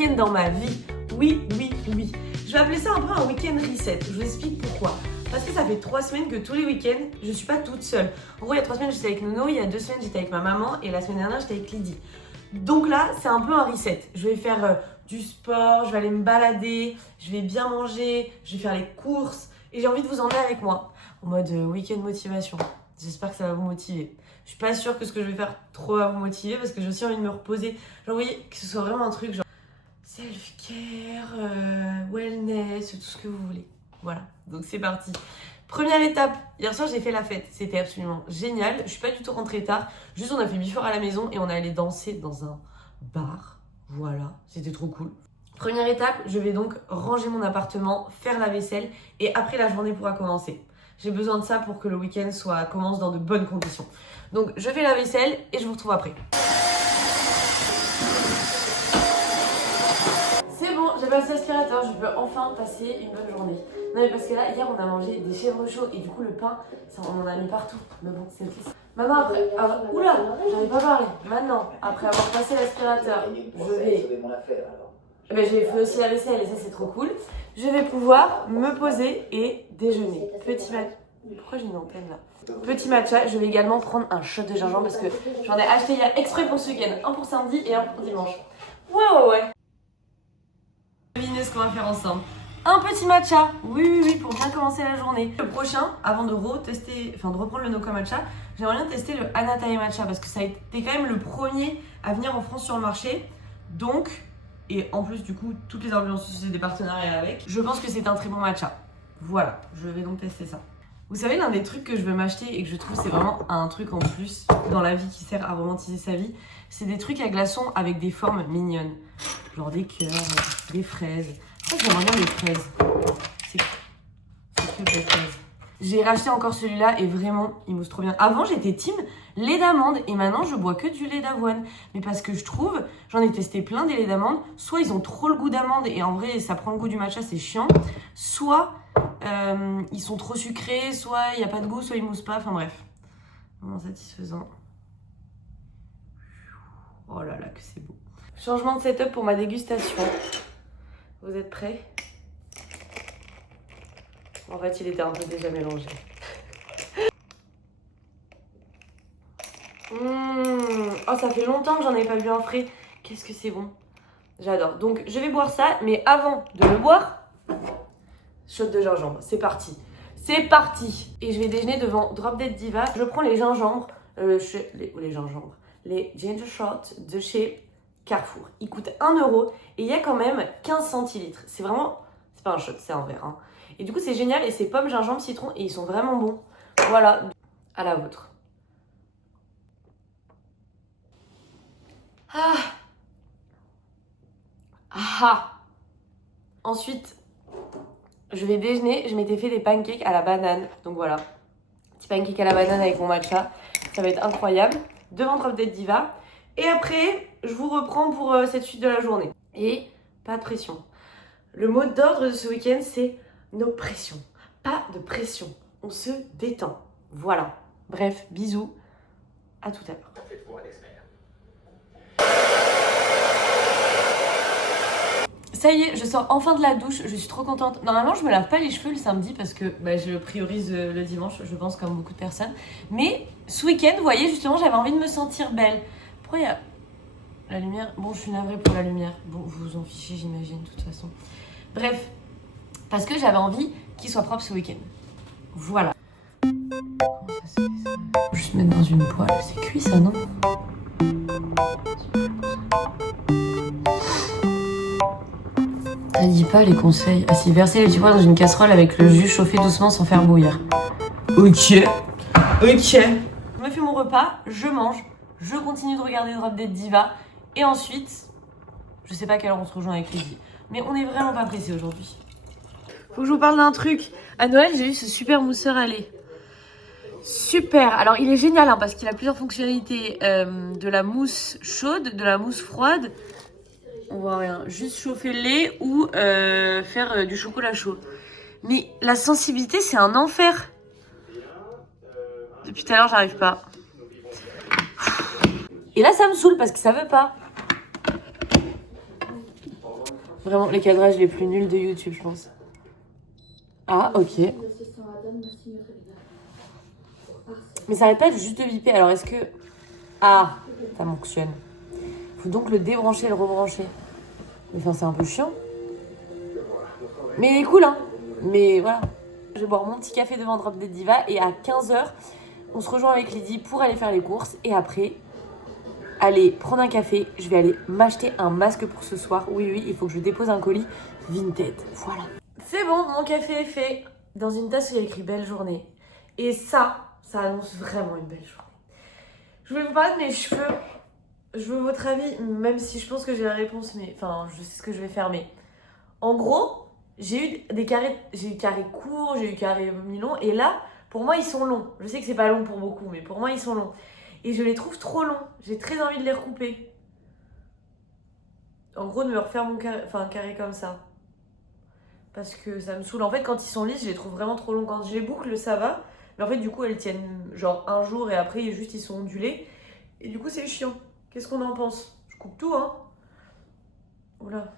week-end dans ma vie. Oui. Je vais appeler ça un peu un week-end reset. Je vous explique pourquoi. Parce que ça fait 3 semaines que tous les week-ends, je suis pas toute seule. En gros, il y a 3 semaines, j'étais avec Nono, il y a 2 semaines, j'étais avec ma maman et la semaine dernière, j'étais avec Lydie. Donc là, c'est un peu un reset. Je vais faire du sport, je vais aller me balader, je vais bien manger, je vais faire les courses et j'ai envie de vous emmener avec moi en mode week-end motivation. J'espère que ça va vous motiver. Je suis pas sûre que ce que je vais faire trop va vous motiver parce que j'ai aussi envie de me reposer. Genre, vous voyez, que ce soit vraiment un truc genre self-care, wellness, tout ce que vous voulez. Voilà, donc c'est parti. Première étape, hier soir j'ai fait la fête, c'était absolument génial. Je suis pas du tout rentrée tard, juste on a fait before à la maison et on est allé danser dans un bar. Voilà, c'était trop cool. Première étape, je vais donc ranger mon appartement, faire la vaisselle et après la journée pourra commencer. J'ai besoin de ça pour que le week-end commence dans de bonnes conditions. Donc je fais la vaisselle et je vous retrouve après. C'est bon, j'ai passé l'aspirateur, je peux enfin passer une bonne journée. Non mais parce que là, hier on a mangé des chèvres chauds et du coup le pain, ça, on en a mis partout. Mais bon, c'est le fils. Maintenant après, oula, j'arrive pas à parler. Maintenant, après avoir passé l'aspirateur, je vais... Ben, j'ai fait aussi la vaisselle et ça c'est trop cool. Je vais pouvoir me poser et déjeuner. Petit matcha. Pourquoi j'ai une antenne là? Petit matcha, je vais également prendre un shot de gingembre parce que j'en ai acheté hier exprès pour ce week-end. Un pour samedi et un pour dimanche. Ouais. Devinez ce qu'on va faire ensemble. Un petit matcha, oui, pour bien commencer la journée. Le prochain, avant de reprendre le Noka matcha, j'aimerais bien tester le Anatae matcha parce que ça a été quand même le premier à venir en France sur le marché. Donc, et en plus du coup, toutes les influenceuses c'est des partenariats avec. Je pense que c'est un très bon matcha. Voilà, je vais donc tester ça. Vous savez, l'un des trucs que je veux m'acheter et que je trouve c'est vraiment un truc en plus dans la vie qui sert à romantiser sa vie, c'est des trucs à glaçons avec des formes mignonnes. Genre des cœurs, des fraises. Je crois que j'aimerais bien des fraises. C'est que des fraises. J'ai racheté encore celui-là et vraiment, il mousse trop bien. Avant, j'étais team lait d'amande et maintenant, je bois que du lait d'avoine. Mais parce que je trouve, j'en ai testé plein des laits d'amande, soit ils ont trop le goût d'amande et en vrai, ça prend le goût du matcha, c'est chiant. Soit ils sont trop sucrés, soit il n'y a pas de goût, soit ils moussent pas. Enfin bref, vraiment satisfaisant. Oh là là, que c'est beau. Changement de setup pour ma dégustation. Vous êtes prêts? En fait, il était un peu déjà mélangé. Oh, ça fait longtemps que j'en avais pas bu un frais. Qu'est-ce que c'est bon. J'adore. Donc, je vais boire ça, mais avant de le boire, shot de gingembre. C'est parti. C'est parti. Et je vais déjeuner devant Drop Dead Diva. Je prends les gingembres, les ginger shots de chez Carrefour. Ils coûtent 1 € et il y a quand même 15 centilitres. C'est vraiment, c'est pas un shot, c'est un verre. Hein. Et du coup, c'est génial et c'est pomme, gingembre, citron et ils sont vraiment bons. Voilà, à la vôtre. Ensuite, je vais déjeuner. Je m'étais fait des pancakes à la banane. Donc voilà, petit pancake à la banane avec mon matcha. Ça va être incroyable. Devant Drop Dead Diva. Et après, je vous reprends pour cette suite de la journée. Et pas de pression. Le mot d'ordre de ce week-end, c'est no pression. Pas de pression. On se détend. Voilà. Bref, bisous. À tout à l'heure. Ça y est, je sors enfin de la douche, je suis trop contente. Normalement, je me lave pas les cheveux le samedi parce que je priorise le dimanche, je pense, comme beaucoup de personnes. Mais ce week-end, vous voyez, justement, j'avais envie de me sentir belle. Pourquoi il y a la lumière? Bon, je suis navrée pour la lumière. Bon, vous vous en fichez, j'imagine, de toute façon. Bref, parce que j'avais envie qu'il soit propre ce week-end. Voilà. Comment ça se fait ça? Juste mettre dans une poêle, c'est cuit ça, non? Ça dit pas les conseils. Ah si, verser les petits pois dans une casserole avec le jus chauffé doucement sans faire bouillir. Ok. Je me fais mon repas, je mange, je continue de regarder Drop Dead Diva et ensuite, je sais pas à quelle heure on se rejoint avec Lydie, mais on est vraiment pas pressé aujourd'hui. Faut que je vous parle d'un truc. À Noël, j'ai eu ce super mousseur à lait. Super. Alors il est génial hein, parce qu'il a plusieurs fonctionnalités. De la mousse chaude, de la mousse froide. On voit rien. Juste chauffer le lait ou faire du chocolat chaud. Mais la sensibilité, c'est un enfer. Depuis tout à l'heure, j'arrive pas. Et là, ça me saoule parce que ça veut pas. Vraiment, les cadrages les plus nuls de YouTube, je pense. Ah, ok. Mais ça arrête pas juste de biper, alors est-ce que... Ah, ça fonctionne. Faut donc le débrancher et le rebrancher. Mais enfin, c'est un peu chiant. Mais il est cool, hein. Mais voilà. Je vais boire mon petit café devant Drop Dead Diva et à 15h, on se rejoint avec Lydie pour aller faire les courses. Et après, aller prendre un café. Je vais aller m'acheter un masque pour ce soir. Oui, il faut que je dépose un colis Vinted. Voilà. C'est bon, mon café est fait. Dans une tasse où il y a écrit belle journée. Et ça annonce vraiment une belle journée. Je voulais vous parler de mes cheveux. Je veux votre avis, même si je pense que j'ai la réponse, mais enfin, je sais ce que je vais faire. Mais en gros, j'ai eu des carrés, j'ai eu carrés courts, j'ai eu carrés mi-longs, et là, pour moi, ils sont longs. Je sais que c'est pas long pour beaucoup, mais pour moi, ils sont longs. Et je les trouve trop longs. J'ai très envie de les recouper. En gros, de me refaire mon carré, enfin, un carré comme ça. Parce que ça me saoule. En fait, quand ils sont lisses, je les trouve vraiment trop longs. Quand je les boucle, ça va. Mais en fait, du coup, elles tiennent genre un jour et après, juste, ils sont ondulés. Et du coup, c'est chiant. Qu'est-ce qu'on en pense? Je coupe tout, hein. Oula.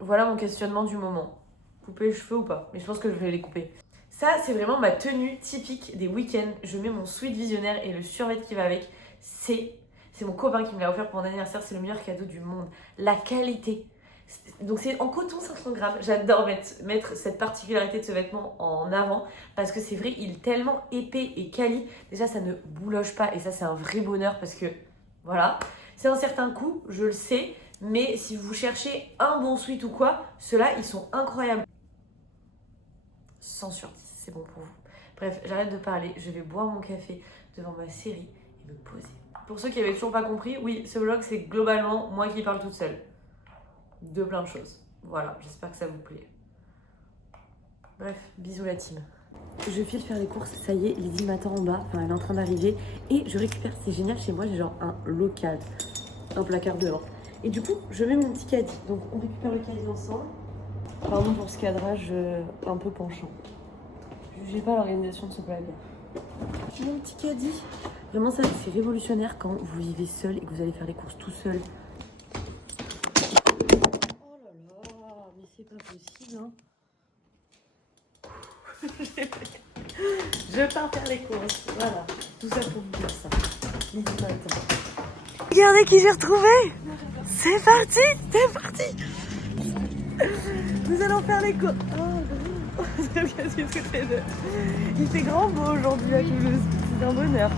Voilà mon questionnement du moment. Couper les cheveux ou pas? Mais je pense que je vais les couper. Ça, c'est vraiment ma tenue typique des week-ends. Je mets mon sweat visionnaire et le survêt qui va avec. C'est mon copain qui me l'a offert pour mon anniversaire. C'est le meilleur cadeau du monde. La qualité. Donc c'est en coton 500 grammes. J'adore mettre cette particularité de ce vêtement en avant parce que c'est vrai, il est tellement épais et quali. Déjà, ça ne bouloche pas et ça, c'est un vrai bonheur parce que, voilà. C'est un certain coût, je le sais, mais si vous cherchez un bon sweat ou quoi, ceux-là, ils sont incroyables. 100 sur 10, c'est bon pour vous. Bref, j'arrête de parler, je vais boire mon café devant ma série et me poser. Pour ceux qui n'avaient toujours pas compris, oui, ce vlog, c'est globalement moi qui parle toute seule. De plein de choses. Voilà, j'espère que ça vous plaît. Bref, bisous la team. Je file faire les courses, ça y est, Lydie m'attend en bas, enfin elle est en train d'arriver. Et je récupère, c'est génial, chez moi j'ai genre un local, un placard dehors. Et du coup, je mets mon petit caddie. Donc on récupère le caddie ensemble. Pardon pour ce cadrage un peu penchant. Jugez pas l'organisation de ce placard. Mon petit caddie. Vraiment ça, c'est révolutionnaire quand vous vivez seul et que vous allez faire les courses tout seul. C'est pas possible, hein. Je pars faire les courses, voilà. Tout ça pour vous dire ça. Midi matin. Regardez qui j'ai retrouvé. C'est parti. Nous allons faire les courses. Oh, il fait grand beau aujourd'hui à Toulouse. C'est un bonheur.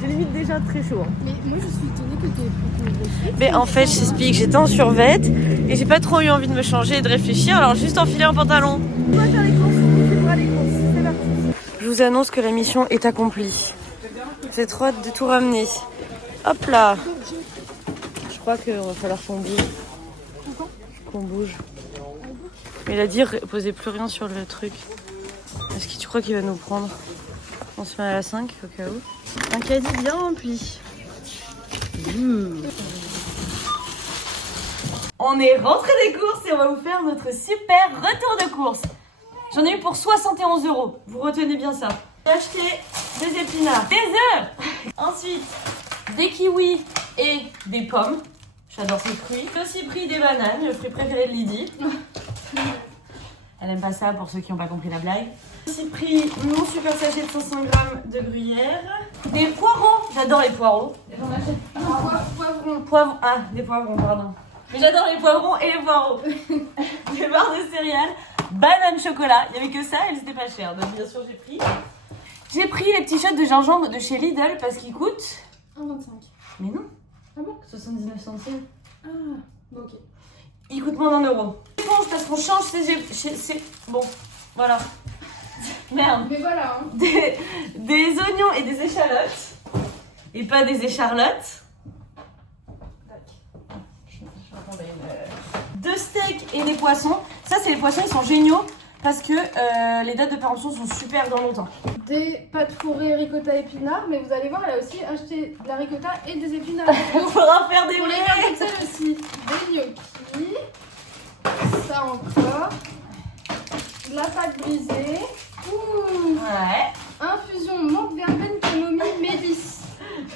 J'ai limite déjà très chaud. Hein. Mais moi je suis étonnée que tu aies pris ton. Mais en fait, je t'explique, j'étais en survêt et j'ai pas trop eu envie de me changer et de réfléchir, alors juste enfiler un pantalon. On va faire les courses, c'est pour aller les courses, c'est parti. Je vous annonce que la mission est accomplie. J'ai trop hâte de tout ramener. Hop là. Je crois qu'il va falloir qu'on bouge. Qu'on bouge. Mais il a dit posez plus rien sur le truc. Est-ce que tu crois qu'il va nous prendre? On se met à la 5 au cas où. Un caddie bien rempli. On est rentré des courses et on va vous faire notre super retour de course. J'en ai eu pour 71 €. Vous retenez bien ça. J'ai acheté des épinards, des œufs, ensuite des kiwis et des pommes. J'adore ces fruits. J'ai aussi pris des bananes, le fruit préféré de Lydie. Elle aime pas ça pour ceux qui n'ont pas compris la blague. J'ai aussi pris mon super sachet de 500 grammes de gruyère. Des poireaux, j'adore les poireaux. J'en achète un Poivrons, ah, des poivrons, pardon. Mais j'adore les poivrons et les poireaux. Des barres de céréales, banane chocolat. Il n'y avait que ça, elles étaient pas chères. Donc bien sûr, j'ai pris les petits shots de gingembre de chez Lidl parce qu'ils coûtent 1,25. Mais non. Ah bon? 79 centimes. Ah, bon, ok. Ils coûtent moins d'1 €. Éponge parce qu'on change c'est bon, voilà. Merde. Mais voilà, hein. Des oignons et des échalotes. Et pas des écharlottes. Deux steaks et des poissons. Ça, c'est les poissons, ils sont géniaux parce que les dates de péremption sont super dans longtemps. Des pâtes fourrées ricotta épinards, mais vous allez voir, elle a aussi acheté de la ricotta et des épinards. Il faudra faire des Pour les faire toutes seules aussi. Des gnocchis. Ça encore. De la pâte brisée. Ouh. Ouais. Infusion menthe verveine camomille mélisse.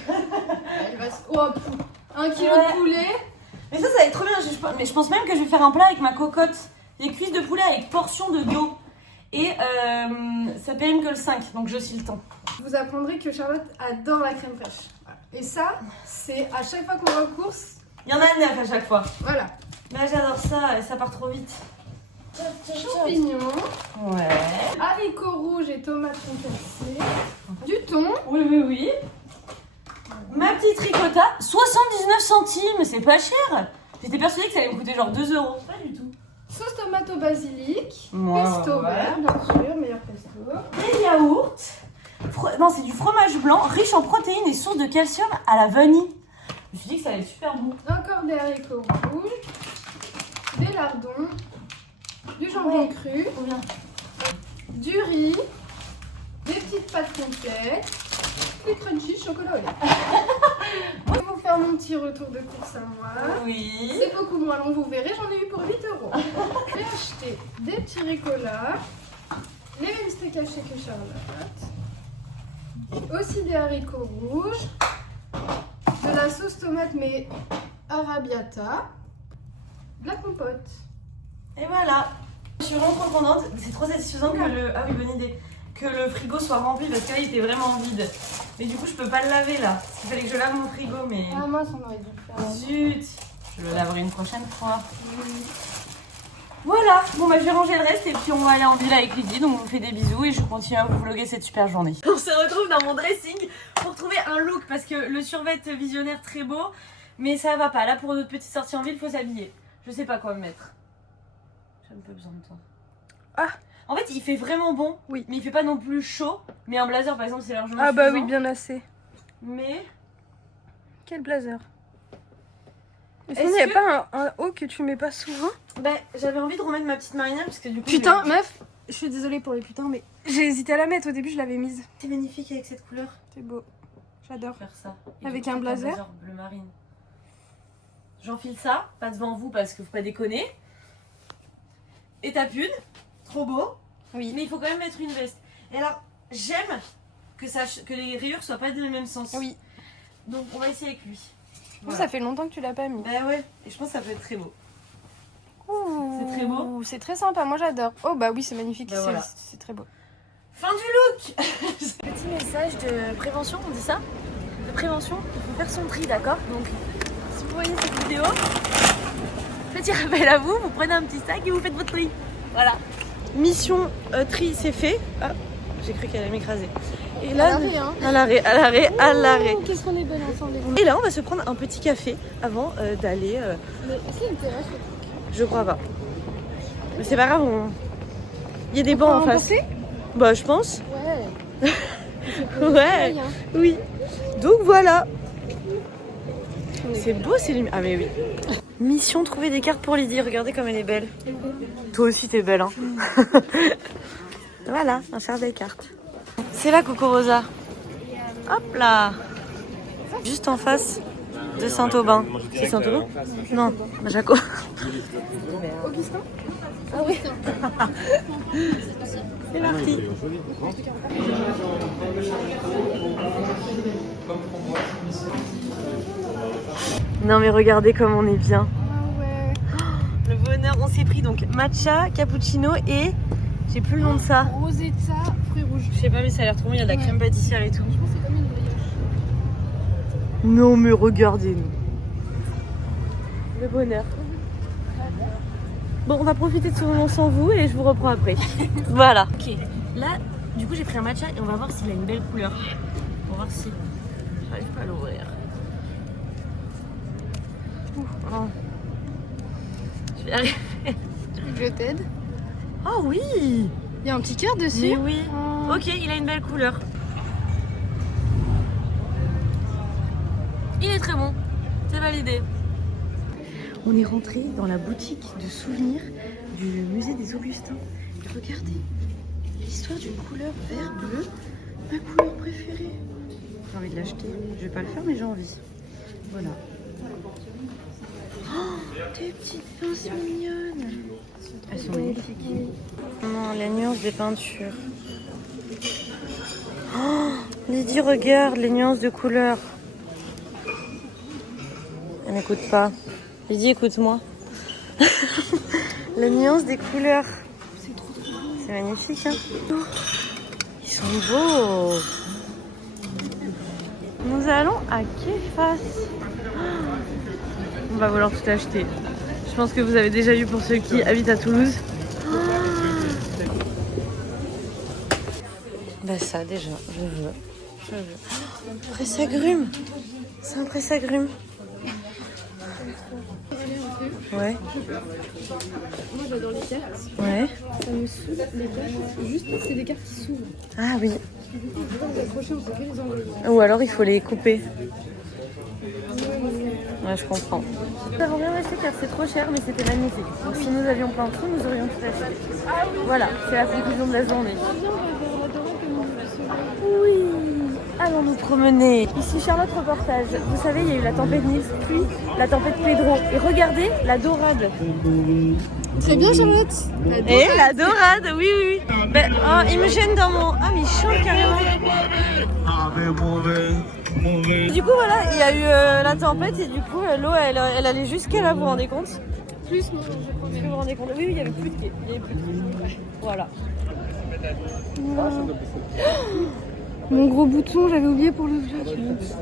Elle va se... Oh, 1 kilo de poulet. Mais ça va être trop bien. Je mais je pense même que je vais faire un plat avec ma cocotte. Des cuisses de poulet avec portion de dos. Et ça paye que le 5, donc j'ai aussi le temps. Vous apprendrez que Charlotte adore la crème fraîche. Et ça, c'est à chaque fois qu'on va aux courses. Il y en a 9 à chaque fois. Voilà. Mais j'adore ça, et ça part trop vite. Champignons. Ouais. Haricots rouges et tomates concassées. Du thon. Oui. Ma petite ricotta, 79 centimes, c'est pas cher. J'étais persuadée que ça allait me coûter genre 2 €. Pas du tout. Sauce tomate au basilic. Ouais, Pesto ouais. vert, bien sûr, meilleur pesto. Des yaourts. Non, c'est du fromage blanc, riche en protéines et source de calcium à la vanille. Je me suis dit que ça allait être super bon. Encore des haricots rouges. Des lardons. Du jambon cru. Trop bien. Du riz. Des petites pâtes complètes. Des crunchy chocolat au lait. Je vais vous faire mon petit retour de course à moi. Oui. C'est beaucoup moins long, vous verrez, j'en ai eu pour 8 €. J'ai acheté des petits ricolas, les mêmes steaks hachés que Charlotte, aussi des haricots rouges, de la sauce tomate mais arrabbiata, de la compote. Et voilà. Je suis vraiment trop contente. C'est trop satisfaisant que le... Ah oui, bonne idée. Que le frigo soit rempli parce que là il était vraiment vide. Mais du coup je peux pas le laver là. Il fallait que je lave mon frigo mais... Ah moi ça m'aurait dû le faire. Zut. Je le laverai une prochaine fois. Voilà. Bon bah je vais ranger le reste et puis on va aller en ville avec Lydie. Donc on vous fait des bisous et je continue à vous vlogger cette super journée. On se retrouve dans mon dressing pour trouver un look parce que le survêt visionnaire très beau. Mais ça va pas. Là pour notre petite sortie en ville faut s'habiller. Je sais pas quoi me mettre. J'ai un peu besoin de toi. Ah. En fait, il fait vraiment bon, Oui. Mais il fait pas non plus chaud. Mais un blazer, par exemple, c'est largement Ah bah suffisant. oui, bien assez. Mais... Quel blazer. Est-ce Est-ce qu'il n'y a que- pas un haut que tu mets pas souvent? Bah, j'avais envie de remettre ma petite marinière parce que du coup... Putain, meuf, je suis désolée pour les putains, mais j'ai hésité à la mettre. Au début, je l'avais mise. C'est magnifique avec cette couleur. C'est beau. J'adore. Faire ça. Et Avec du coup, un c'est blazer bleu marine. J'enfile ça, pas devant vous parce que faut pas déconner. Étape 1, trop beau. Oui. Mais il faut quand même mettre une veste. Et alors, j'aime que les rayures soient pas dans le même sens. Oui. Donc on va essayer avec lui. Voilà. Ça fait longtemps que tu l'as pas mis. Bah ouais, et je pense que ça peut être très beau. Ouh, C'est très beau. C'est très sympa, moi j'adore. Oh bah oui, c'est magnifique, Bah voilà. c'est très beau. Fin du look. Petit message de prévention, on dit ça? De prévention, il faut faire son tri, d'accord? Donc, si vous voyez cette vidéo, petit rappel à vous, vous prenez un petit sac et vous faites votre tri. Voilà. Mission tri, c'est fait. Ah, j'ai cru qu'elle allait m'écraser. Et là, à l'arrêt. Qu'est-ce qu'on est belle ensemble. Et là, on va se prendre un petit café avant d'aller. Mais est-ce qu'il y a une terrasse? Je crois pas. Mais c'est pas grave, il y a des bancs en face. Bah, je pense. Ouais. Ouais. Oui. Donc voilà. C'est beau ces lumières. Ah mais oui. Mission trouver des cartes pour Lydie. Regardez comme elle est belle. Toi aussi t'es belle hein. Voilà, un char des cartes. C'est là Coco Rosa. Hop là. Juste en face de Saint-Aubin. C'est Saint-Aubin? Non, Jaco. Augustin? Ah oui. C'est parti. Non mais regardez comme on est bien. Ah ouais. Le bonheur, on s'est pris donc matcha, cappuccino et j'ai plus le nom de ça. Rosetta, fruits rouges. Je sais pas mais ça a l'air trop bon, il y a de la crème pâtissière et tout. Je pense que c'est comme une brioche. Non mais regardez-nous. Le bonheur. Bon on va profiter de ce moment sans vous et je vous reprends après. Voilà. Ok, là du coup j'ai pris un matcha et on va voir s'il a une belle couleur. On va voir si... J'arrive pas à l'ouvrir. Oh. Je vais arriver. Tu veux que je t'aide? Oh oui. Il y a un petit cœur dessus. Mais oui. Oh. Ok, il a une belle couleur. Il est très bon. C'est validé. On est rentré dans la boutique de souvenirs du musée des Augustins. Et regardez, l'histoire d'une couleur vert-bleu, ma couleur préférée. J'ai envie de l'acheter. Je vais pas le faire, mais j'ai envie. Voilà. Oh, des petites pinces mignonnes. Elles sont magnifiques. Non, les nuances des peintures. Oh, Lydie, regarde les nuances de couleurs. Elle n'écoute pas. Lydie, écoute-moi. La nuance des couleurs. C'est magnifique, hein. Ils sont beaux. Nous allons à Kefas. On va vouloir tout acheter. Je pense que vous avez déjà vu pour ceux qui habitent à Toulouse. Bah ça déjà, je veux. Presse-agrumes. C'est un presse-agrumes. Ouais. Moi j'adore les cartes. Ouais. Ça me saoule les cartes. Juste c'est des cartes qui s'ouvrent. Ah oui. La prochaine, on peut les enlever. Ou alors il faut les couper. Ouais, je comprends. Nous n'avons rien acheté car c'est trop cher, mais c'était magnifique. Donc si nous avions plein de sous, nous aurions tout acheté. Voilà, c'est la conclusion de la journée. Oui, allons nous promener. Ici Charlotte Reportage. Vous savez, il y a eu la tempête Nils, puis la tempête Pedro. Et regardez la dorade. Très bien Charlotte. Et la dorade, oui, oui, oui. Ben, oh, il me gêne dans mon... Ah, mais il chante carrément. Du coup, voilà, il y a eu la tempête et du coup, l'eau, elle allait jusqu'à là, vous vous rendez compte? Plus non, je promets. Vous vous rendez compte? Oui, il n'y avait plus de quai. Il y avait plus de quai. Voilà. Mon gros bouton, j'avais oublié pour l'ouvrir.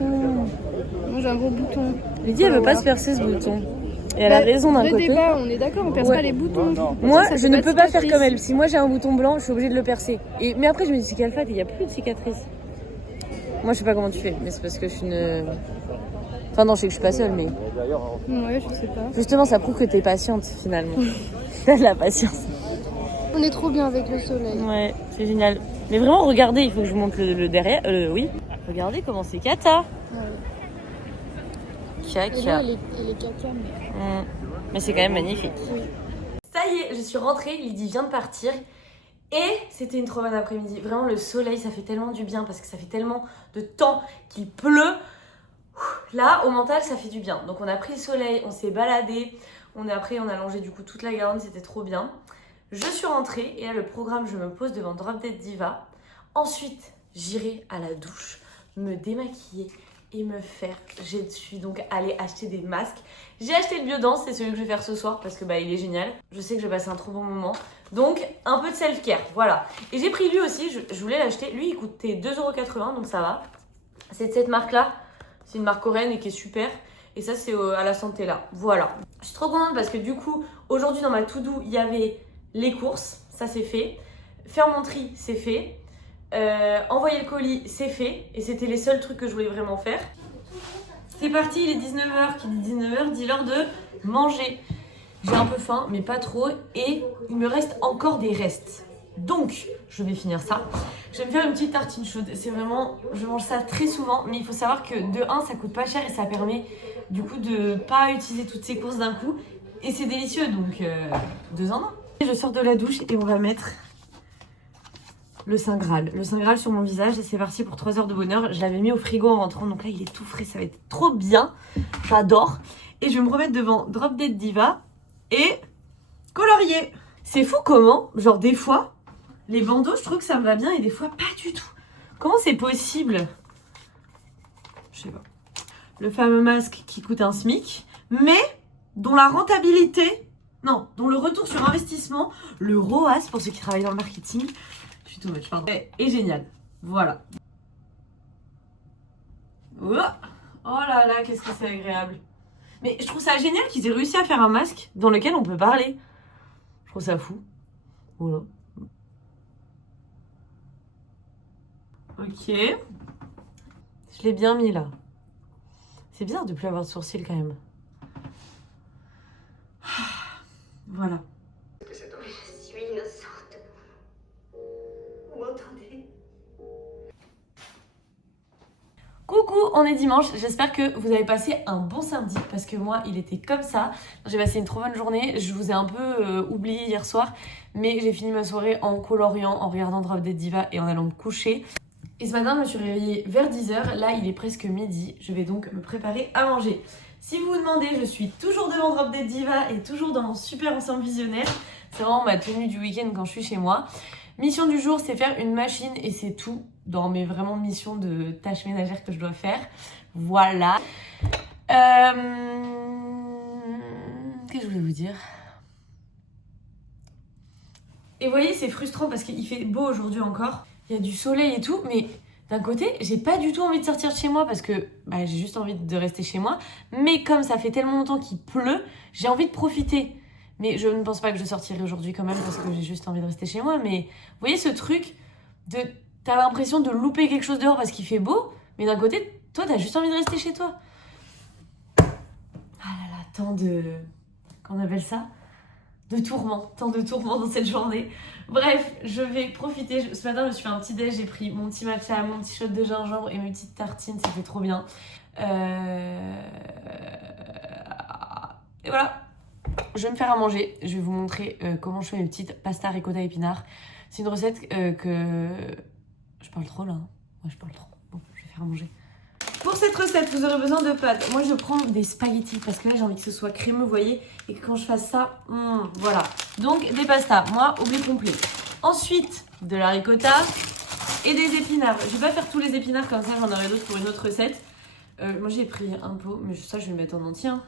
Moi j'ai un gros bouton. Lydie, elle veut pas se percer ce bouton. Et elle a raison d'un Vrai côté. débat, on est d'accord, on perce pas les boutons. Moi, Ça je fait ne de peux pas faire cicatrices. comme elle. Si moi j'ai un bouton blanc, je suis obligée de le percer. Mais après, je me dis, c'est qu'elle fait, il n'y a plus de cicatrices. Moi, je sais pas comment tu fais, mais c'est parce que je suis une. Enfin, non, je sais que je suis pas seule, mais. Ouais, je sais pas. Justement, ça prouve que t'es patiente finalement. T'as de la patience. On est trop bien avec le soleil. Ouais, c'est génial. Mais vraiment, regardez, il faut que je vous montre le derrière. Oui. Regardez comment c'est cata. Et là, Caca. elle est caca, mais... Mais c'est quand même magnifique. Oui. Ça y est, je suis rentrée, Lydie vient de partir. Et c'était une trop bonne après-midi. Vraiment, le soleil, ça fait tellement du bien parce que ça fait tellement de temps qu'il pleut. Là, au mental, ça fait du bien. Donc, on a pris le soleil, on s'est baladé. Après, on a longé du coup toute la Garonne, c'était trop bien. Je suis rentrée et là, le programme, je me pose devant Drop Dead Diva. Ensuite, j'irai à la douche, me démaquiller et me faire. Je suis donc allée acheter des masques. J'ai acheté le Biodance, c'est celui que je vais faire ce soir parce que bah il est génial. Je sais que je vais passer un trop bon moment. Donc un peu de self-care, voilà. Et j'ai pris lui aussi, je voulais l'acheter. Lui il coûtait 2,80 € donc ça va. C'est de cette marque là. C'est une marque coréenne et qui est super. Et ça c'est à la santé là. Voilà. Je suis trop contente parce que du coup aujourd'hui dans ma to-do il y avait les courses, ça c'est fait. Faire mon tri, c'est fait. Envoyer le colis, c'est fait. Et c'était les seuls trucs que je voulais vraiment faire. C'est parti, il est 19h. Qui dit 19h dit l'heure de manger. J'ai un peu faim, mais pas trop. Et il me reste encore des restes. Donc, je vais finir ça. Je vais me faire une petite tartine chaude. C'est vraiment, je mange ça très souvent. Mais il faut savoir que de 1, ça coûte pas cher. Et ça permet du coup de pas utiliser toutes ces courses d'un coup. Et c'est délicieux, donc 2 en 1. Je sors de la douche et on va mettre le Saint Graal. Le Saint Graal sur mon visage et c'est parti pour 3 heures de bonheur. Je l'avais mis au frigo en rentrant, donc là il est tout frais, ça va être trop bien. J'adore. Et je vais me remettre devant Drop Dead Diva et colorier. C'est fou comment, genre des fois, les bandeaux, je trouve que ça me va bien et des fois pas du tout. Comment c'est possible? Je sais pas. Le fameux masque qui coûte un SMIC, mais dont la rentabilité, non, dont le retour sur investissement, le ROAS pour ceux qui travaillent dans le marketing, je suis too much, pardon, est génial. Voilà. Oh là là, qu'est-ce que c'est agréable. Mais je trouve ça génial qu'ils aient réussi à faire un masque dans lequel on peut parler. Je trouve ça fou. Voilà. Ok. Je l'ai bien mis là. C'est bizarre de plus avoir de sourcils quand même. Voilà. Je suis innocente. Vous m'entendez? Coucou, on est dimanche, j'espère que vous avez passé un bon samedi parce que moi il était comme ça. J'ai passé une trop bonne journée, je vous ai un peu oublié hier soir mais j'ai fini ma soirée en coloriant, en regardant Drop Dead Diva et en allant me coucher. Et ce matin je me suis réveillée vers 10h, là il est presque midi, je vais donc me préparer à manger. Si vous vous demandez, je suis toujours devant Drop Dead Diva et toujours dans mon super ensemble visionnaire. C'est vraiment ma tenue du week-end quand je suis chez moi. Mission du jour, c'est faire une machine et c'est tout dans mes vraiment missions de tâches ménagères que je dois faire. Voilà. Qu'est-ce que je voulais vous dire? Et vous voyez, c'est frustrant parce qu'il fait beau aujourd'hui encore. Il y a du soleil et tout, mais d'un côté, j'ai pas du tout envie de sortir de chez moi parce que bah, j'ai juste envie de rester chez moi. Mais comme ça fait tellement longtemps qu'il pleut, j'ai envie de profiter. Mais je ne pense pas que je sortirai aujourd'hui quand même parce que j'ai juste envie de rester chez moi. Mais vous voyez ce truc de... T'as l'impression de louper quelque chose dehors parce qu'il fait beau, mais d'un côté, toi, t'as juste envie de rester chez toi. Ah là là, tant de... Qu'on appelle ça ? De tourments, tant de tourments dans cette journée. Bref, je vais profiter. Ce matin, je me suis fait un petit déj, j'ai pris mon petit matcha, mon petit shot de gingembre et mes petites tartines, ça fait trop bien. Et voilà, je vais me faire à manger. Je vais vous montrer comment je fais mes petites pasta ricotta épinards. C'est une recette que... Je parle trop là, hein. Ouais, je parle trop. Bon, je vais faire à manger. Pour cette recette, vous aurez besoin de pâtes. Moi, je prends des spaghettis parce que là, j'ai envie que ce soit crémeux, vous voyez. Et que quand je fasse ça, voilà. Donc, des pastas. Moi, au blé complet. Ensuite, de la ricotta et des épinards. Je vais pas faire tous les épinards comme ça, j'en aurai d'autres pour une autre recette. Moi, j'ai pris un pot, mais ça, je vais le mettre en entier. Hein.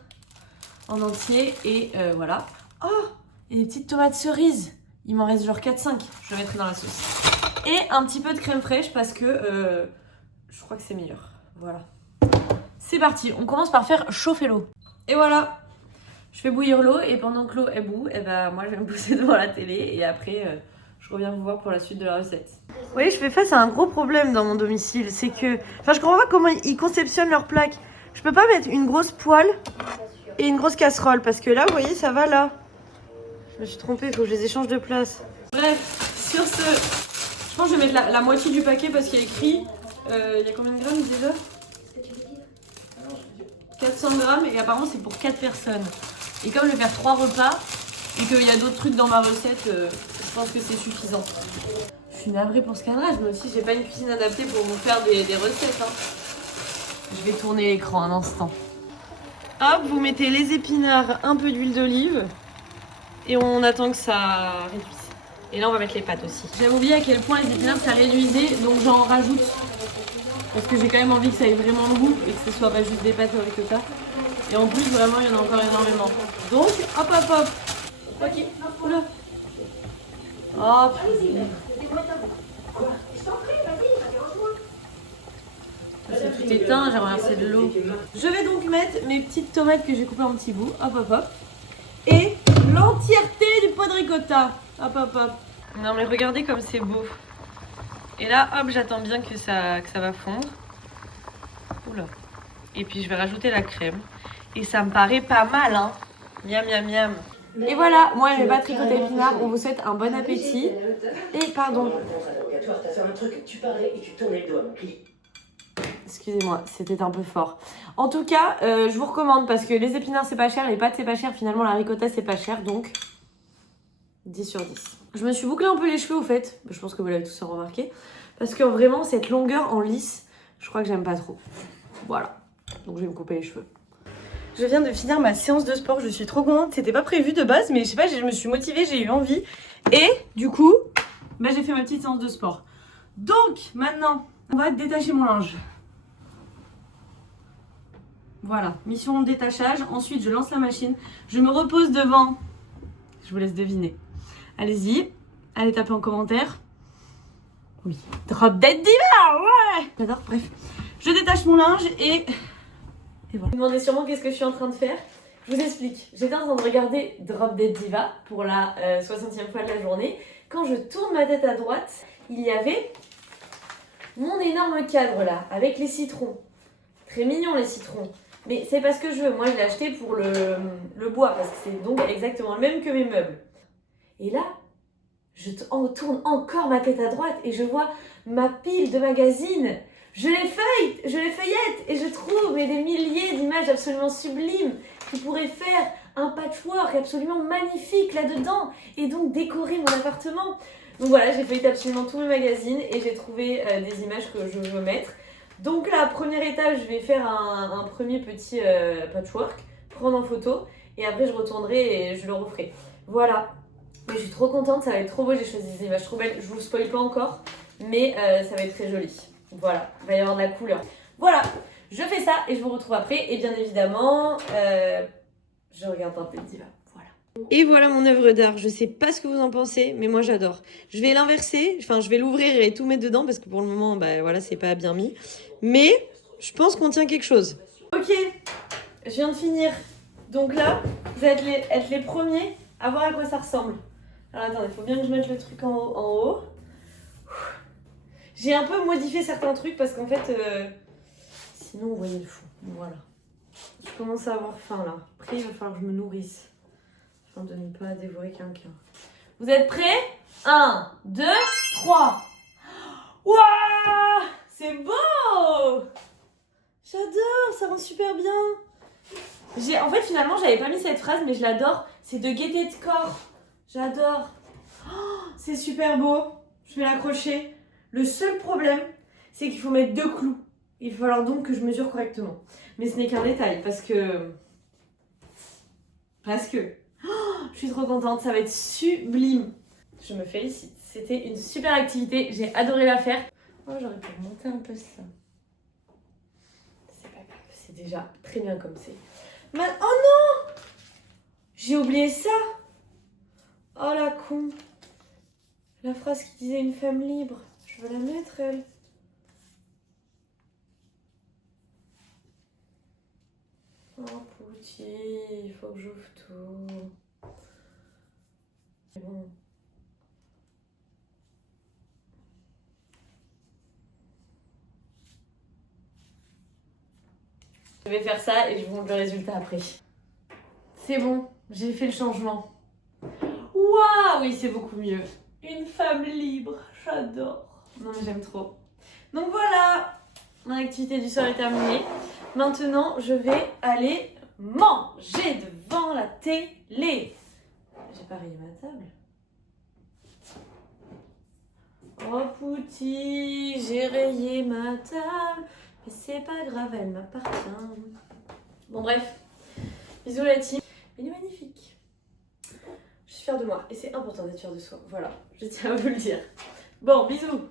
En entier, et voilà. Oh, et des petites tomates cerises. Il m'en reste genre 4-5. Je le mettrai dans la sauce. Et un petit peu de crème fraîche parce que je crois que c'est meilleur. Voilà. C'est parti, on commence par faire chauffer l'eau. Et voilà, je fais bouillir l'eau et pendant que l'eau est bout, et ben moi je vais me poser devant la télé et après je reviens vous voir pour la suite de la recette. Vous voyez, je fais face à un gros problème dans mon domicile, c'est que... Enfin, je comprends pas comment ils conceptionnent leurs plaques. Je peux pas mettre une grosse poêle et une grosse casserole parce que là, vous voyez, ça va là. Je me suis trompée, il faut que je les échange de place. Bref, sur ce, je pense que je vais mettre la moitié du paquet parce qu'il y a écrit... il y a combien de grammes déjà ? 400 grammes et apparemment c'est pour 4 personnes. Et comme je vais faire 3 repas et qu'il y a d'autres trucs dans ma recette, je pense que c'est suffisant. Je suis navrée pour ce cadrage, mais aussi j'ai pas une cuisine adaptée pour vous faire des recettes. Hein. Je vais tourner l'écran un instant. Hop, vous mettez les épinards, un peu d'huile d'olive et on attend que ça réduise. Et là on va mettre les pâtes aussi. J'avais oublié à quel point les épinards ça réduisait, donc j'en rajoute. Parce que j'ai quand même envie que ça ait vraiment le goût et que ce soit pas juste des pâtes avec ricotta. Et en plus, vraiment, il y en a encore énormément. Donc, hop, hop, hop. Ok, oula. Hop. C'est tout éteint, j'ai renversé de l'eau. Je vais donc mettre mes petites tomates que j'ai coupées en petits bouts. Hop, hop, hop. Et l'entièreté du pot de ricotta. Hop, hop, hop. Non, mais regardez comme c'est beau. Et là, hop, j'attends bien que ça va fondre. Oula. Et puis, je vais rajouter la crème. Et ça me paraît pas mal, hein. Miam, miam, miam. Et voilà, moi et mes pâtes ricotta épinards, on vous souhaite un bon appétit. Et pardon. Excusez-moi, c'était un peu fort. En tout cas, je vous recommande parce que les épinards, c'est pas cher, les pâtes, c'est pas cher. Finalement, la ricotta, c'est pas cher, donc 10 sur 10. Je me suis bouclé un peu les cheveux au fait, je pense que vous l'avez tous remarqué, parce que vraiment cette longueur en lisse, je crois que j'aime pas trop. Voilà, donc je vais me couper les cheveux. Je viens de finir ma séance de sport, je suis trop contente, c'était pas prévu de base, mais je sais pas, je me suis motivée, j'ai eu envie. Et du coup, bah, j'ai fait ma petite séance de sport. Donc maintenant, on va détacher mon linge. Voilà, mission de détachage, ensuite je lance la machine, je me repose devant, je vous laisse deviner. Allez-y, allez taper en commentaire. Oui, Drop Dead Diva, ouais. J'adore, bref. Je détache mon linge et voilà. Vous me demandez sûrement qu'est-ce que je suis en train de faire. Je vous explique. J'étais en train de regarder Drop Dead Diva pour la 60e fois de la journée. Quand je tourne ma tête à droite, il y avait mon énorme cadre là, avec les citrons. Très mignon les citrons. Mais c'est pas ce que je veux. Moi, je l'ai acheté pour le bois parce que c'est donc exactement le même que mes meubles. Et là, je tourne encore ma tête à droite et je vois ma pile de magazines. Je les feuillette et je trouve des milliers d'images absolument sublimes qui pourraient faire un patchwork absolument magnifique là-dedans et donc décorer mon appartement. Donc voilà, j'ai feuilleté absolument tous mes magazines et j'ai trouvé des images que je veux mettre. Donc la première étape, je vais faire un premier petit patchwork, prendre en photo et après je retournerai et je le referai. Voilà. Mais je suis trop contente, ça va être trop beau, j'ai choisi des images trop belles. Je vous spoil pas encore, mais ça va être très joli. Voilà, il va y avoir de la couleur. Voilà, je fais ça et je vous retrouve après. Et bien évidemment, je regarde un peu de Diva. Voilà. Et voilà mon œuvre d'art. Je sais pas ce que vous en pensez, mais moi j'adore. Je vais l'inverser, enfin je vais l'ouvrir et tout mettre dedans parce que pour le moment, bah voilà, c'est pas bien mis. Mais je pense qu'on tient quelque chose. Ok, je viens de finir. Donc là, vous allez être les premiers à voir à quoi ça ressemble. Alors attendez, il faut bien que je mette le truc en haut. J'ai un peu modifié certains trucs parce qu'en fait, sinon vous voyez le fond. Voilà. Je commence à avoir faim là. Après, il va falloir que je me nourrisse afin de ne pas dévorer quelqu'un. Vous êtes prêts? 1, 2, 3. Waouh! C'est beau! J'adore, ça rend super bien. En fait, finalement, j'avais pas mis cette phrase, mais je l'adore. C'est de gaieté de corps. J'adore. Oh, c'est super beau. Je vais l'accrocher. Le seul problème, c'est qu'il faut mettre 2 clous. Il va falloir donc que je mesure correctement. Mais ce n'est qu'un détail, parce que... Oh, je suis trop contente, ça va être sublime. Je me félicite. C'était une super activité, j'ai adoré la faire. Oh, j'aurais pu remonter un peu ça. C'est pas grave, c'est déjà très bien comme c'est. Oh non! J'ai oublié ça! Oh la con! La phrase qui disait une femme libre. Je veux la mettre, elle. Oh, Pouti, il faut que j'ouvre tout. C'est bon. Je vais faire ça et je vous montre le résultat après. C'est bon, j'ai fait le changement. Waouh, oui, c'est beaucoup mieux. Une femme libre, j'adore. Non mais j'aime trop. Donc voilà, mon activité du soir est terminée. Maintenant, je vais aller manger devant la télé. J'ai pas rayé ma table. Oh Pouti, j'ai rayé ma table. Mais c'est pas grave, elle m'appartient. Bon bref, bisous la team. Il est magnifique. Je suis fière de moi et c'est important d'être fière de soi. Voilà, je tiens à vous le dire. Bon, bisous.